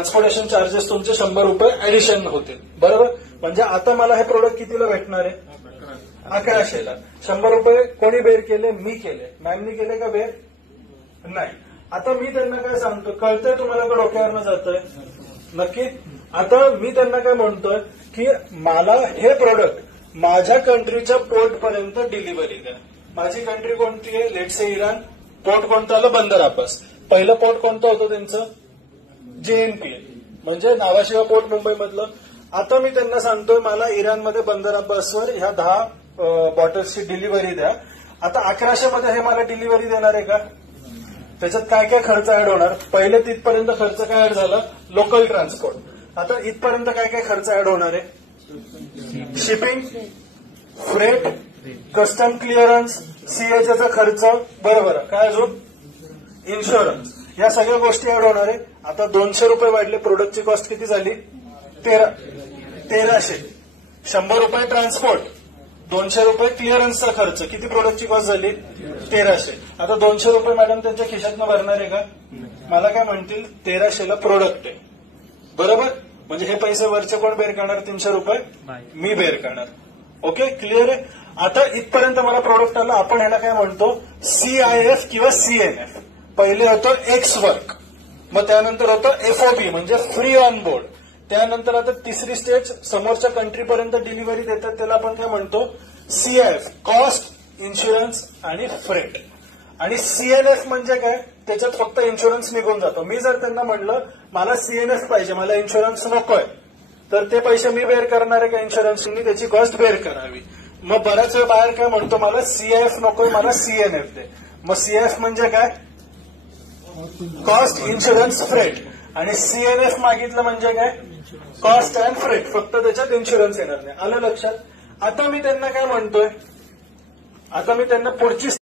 Transportation charges तुमचे 100 रुपये addition होतील. बरोबर. म्हणजे आता मला हे प्रोडक्ट कितीला भेटणार आहे? 1100ला. 100 रुपये कोणी बेर केले? मी केले. मॅमनी केले का बेर? नाही. आता मी त्यांना काय सांगतो? कळतंय तुम्हाला का डोक्यावरनं जातोय? नक्की. आता मी त्यांना काय म्हणतोय की मला हे प्रोडक्ट माझ्या कंट्रीच्या पोर्ट पर्यंत डिलिव्हरी द्या. माझी कंट्री कोणती आहे? Let's say Iran. पोर्ट कोणतं आलं? बंदर अब्बास. पहिलं पोर्ट कोणतं होतं त्यांचं? JNPA. म्हणजे नावाशिवा पोर्ट मुंबईमधलं. आता मी त्यांना सांगतोय मला इराणमध्ये बंदर अब्बासवर ह्या 10 बॉटल्सची डिलिव्हरी द्या. आता 1100 मध्ये हे मला डिलिव्हरी देणार आहे का? त्याच्यात काय काय खर्च ऍड होणार? पहिले तिथपर्यंत खर्च काय ऍड झाला? Local transport. आता इथपर्यंत काय काय खर्च ऍड होणार आहे? शिपिंग, फ्रेट, कस्टम क्लिअरन्स, सीएचचा खर्च, बरोबर. काय अजून? इन्शुरन्स. या सगळ्या गोष्टी ऍड होणार आहे. आता 200 रुपये वाढले. प्रोडक्टची कॉस्ट किती झाली? 1300. 100 रुपये ट्रान्सपोर्ट, 200 रुपये क्लिअरन्सचा खर्च. किती प्रोडक्टची कॉस्ट झाली? 1300. आता 200 रुपये मॅडम त्यांच्या खिशातनं भरणार आहे का? मला काय म्हणतील? 1300ला प्रोडक्ट आहे. बरोबर. म्हणजे हे पैसे वरचे कोण बेअर करणार? 300 रुपये मी बेअर करणार. ओके, क्लिअर आहे. आता इथपर्यंत मला प्रोडक्ट आला. आपण ह्याला काय म्हणतो? CIF किंवा CNF. पहिले होतं एक्स वर्क, मग त्यानंतर होतं FOB म्हणजे फ्री ऑन बोर्ड. त्यानंतर आता तिसरी स्टेज समोरच्या कंट्रीपर्यंत डिलिव्हरी देतात, त्याला आपण काय म्हणतो? CIF, कॉस्ट, इन्शुरन्स आणि फ्रेट. आणि CNF म्हणजे काय? त्याच्यात फक्त इन्शुरन्स निघून जातो. मी जर त्यांना म्हणलं मला CNF पाहिजे, मला इन्शुरन्स नकोय, तर ते पैसे मी बेअर करणार आहे का इन्शुरन्सनी? त्याची कॉस्ट बेअर करावी. मग बऱ्याच वेळ बाहेर काय म्हणतो? मला CIF नकोय, मला CNF दे. मग CIF म्हणजे काय? Cost, insurance, freight. आणि CNF मागितलं म्हणजे काय? Cost and freight. फक्त त्याच्यात इन्शुरन्स येणार नाही. आलं लक्षात? आता मी त्यांना काय म्हणतोय? आता मी त्यांना पुढची